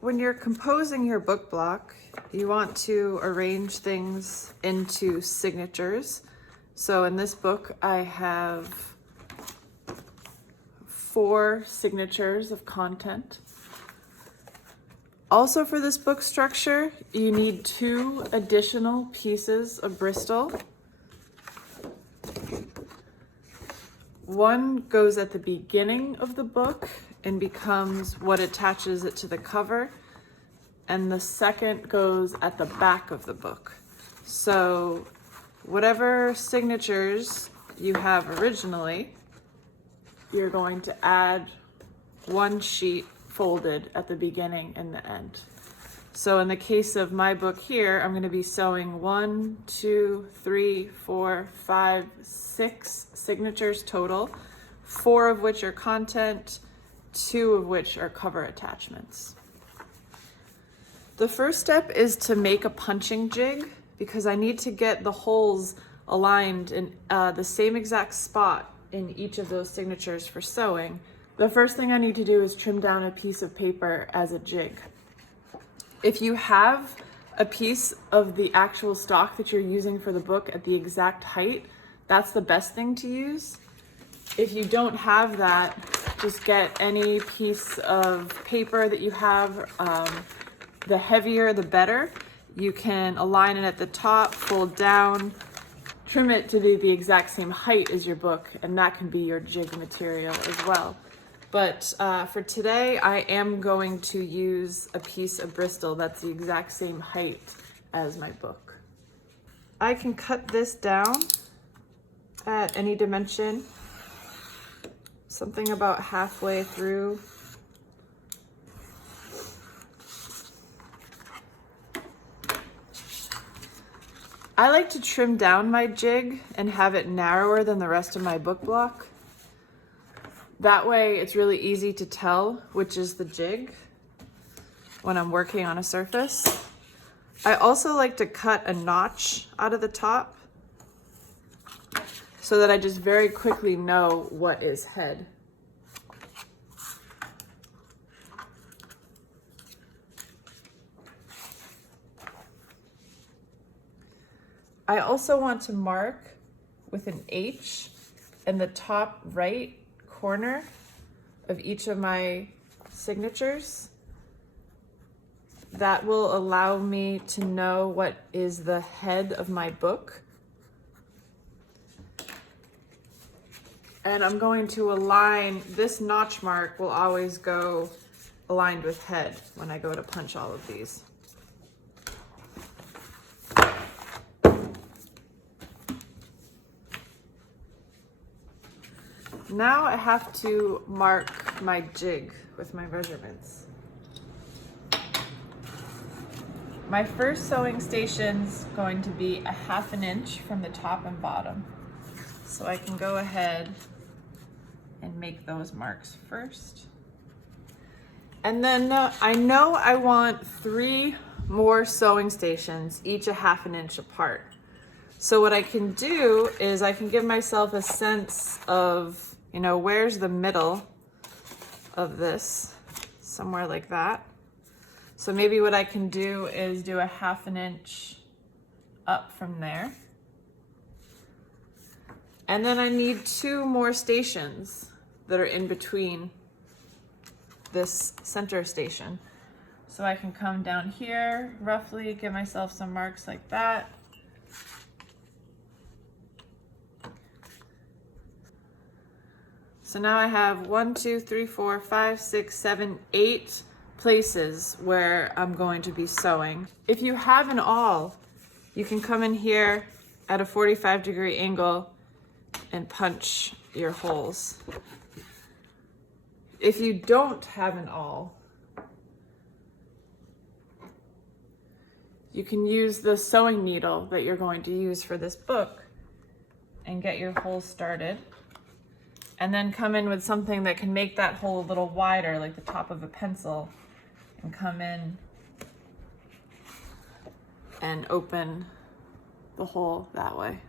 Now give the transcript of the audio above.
When you're composing your book block, you want to arrange things into signatures. So in this book, I have 4 signatures of content. Also for this book structure, you need 2 additional pieces of Bristol. One goes at the beginning of the book and becomes what attaches it to the cover, and the second goes at the back of the book. So whatever signatures you have originally, you're going to add 1 sheet folded at the beginning and the end. So in the case of my book here, I'm going to be sewing 1, 2, 3, 4, 5, 6 signatures total, 4 of which are content, 2 of which are cover attachments. The first step is to make a punching jig, because I need to get the holes aligned in the same exact spot in each of those signatures for sewing. The first thing I need to do is trim down a piece of paper as a jig. If you have a piece of the actual stock that you're using for the book at the exact height, that's the best thing to use. If you don't have that, just get any piece of paper that you have. The heavier, the better. You can align it at the top, fold down, trim it to be the exact same height as your book, and that can be your jig material as well. But for today, I am going to use a piece of Bristol that's the exact same height as my book. I can cut this down at any dimension, something about halfway through. I like to trim down my jig and have it narrower than the rest of my book block. That way it's really easy to tell which is the jig when I'm working on a surface. I also like to cut a notch out of the top so that I just very quickly know what is head. I also want to mark with an H in the top right corner of each of my signatures. That will allow me to know what is the head of my book. And I'm going to align, this notch mark will always go aligned with head when I go to punch all of these. Now I have to mark my jig with my measurements. My first sewing station's going to be 1/2 inch from the top and bottom. So I can go ahead and make those marks first. And then I know I want 3 more sewing stations, each 1/2 inch apart. So what I can do is I can give myself a sense of, where's the middle of this, somewhere like that. So maybe what I can do is do 1/2 inch up from there. And then I need 2 more stations that are in between this center station. So I can come down here, roughly give myself some marks like that. So now I have 1, 2, 3, 4, 5, 6, 7, 8 places where I'm going to be sewing. If you have an awl, you can come in here at a 45-degree angle and punch your holes. If you don't have an awl, you can use the sewing needle that you're going to use for this book and get your holes started. And then come in with something that can make that hole a little wider, like the top of a pencil, and come in and open the hole that way.